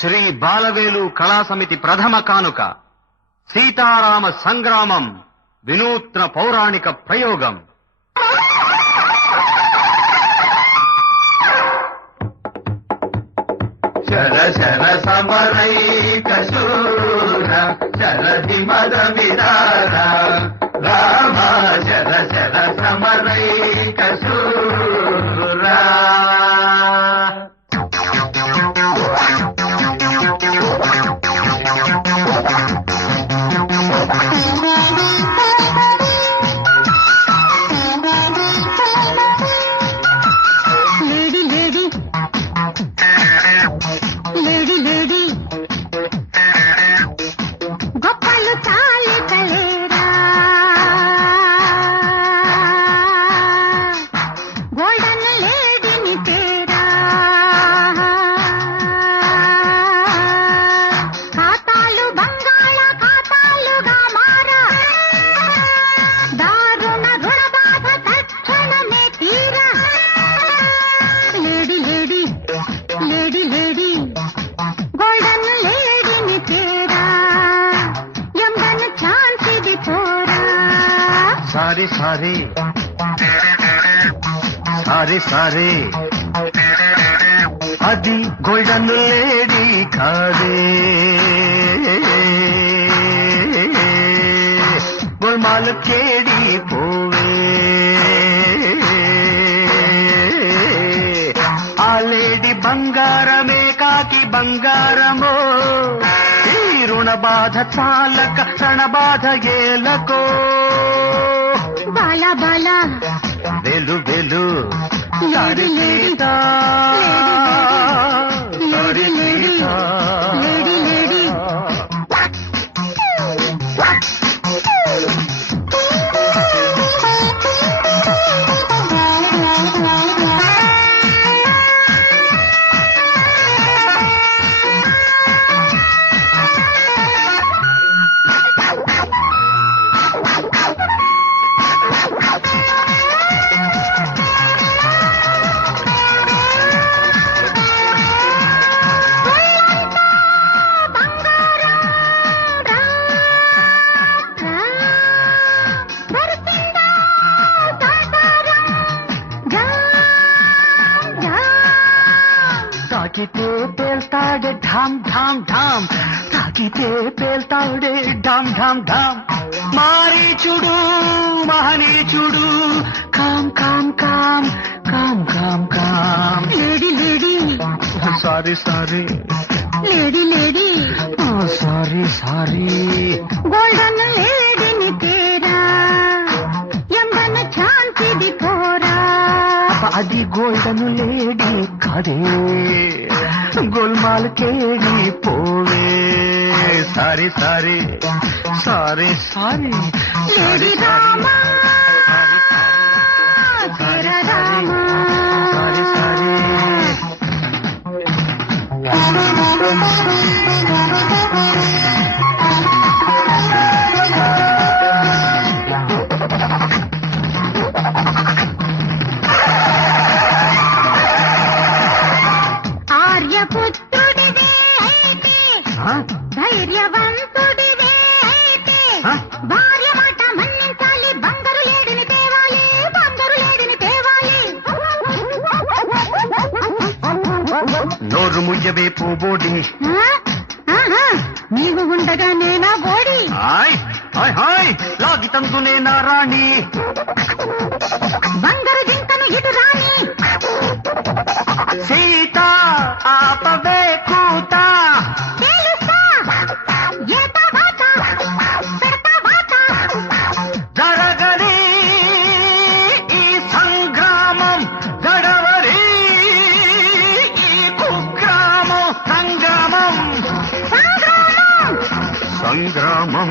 శ్రీ బాలవేలు కళా సమితి ప్రథమ కానుక సీతారామ సంగ్రామం వినూత్న పౌరాణిక ప్రయోగం. శర శర సమరైక శూర శరధి మద విదార రామ శర శర సమరైక శూర. సారీ సారీ సారీ సారీ అది గోల్డెన్ లేడీ కాదే, గోల్మాల్ కేడి పోవే. ఆ లేడీ బంగారమే కాకి బంగారమో, ఈ రుణ బాధ చాలక క్షణ బాధ ఏలకో. బాలా బాలా వెలు వెలు lady Sita lady lady lady lady తాకితే పేల్తాడే ఢామ్ ఢామ్ ఢామ్, తాకితే పేల్తాడే ఢామ్ ఢామ్ ఢామ్. మారీచుడు మహనీచుడు కామ్ కామ్ కామ్ కామ్ కామ్ కామ్. Lady lady sorry sorry lady lady sorry sorry. Golden లేడీని తేరా ఎంబన ఛాన్సిది పోరా. అది గోల్డెన్ లేడీ కాదే, గోల్మాల్ కేడి పోవే. Sorry sorry sorry sorry lady Rama తెర రామా. Sorry sorry. ఆర్యపుత్రుడివే అయితే ధైర్యవంతుడివే అయితే భార్య మాట మన్నించాలి. బంగారు లేడిని తేవాలి, బంగారు లేడిని తేవాలి. నోరు ముయ్యవే పోబోడి, నీవు ఉండగా నేనా బోడి. హాయ్ హాయ్ హాయ్ లాగి తందునే నా రాణి. బంగారు జింకను ఇటు రాని. సీత ఆపవే కూత, తేలుస్తా ఏత వాత పెడతా వాత. జరగని ఈ సంగ్రామం గడవరి ఈ కుగ్రామం. సంగ్రామం సంగ్రామం సంగ్రామం సంగ్రామం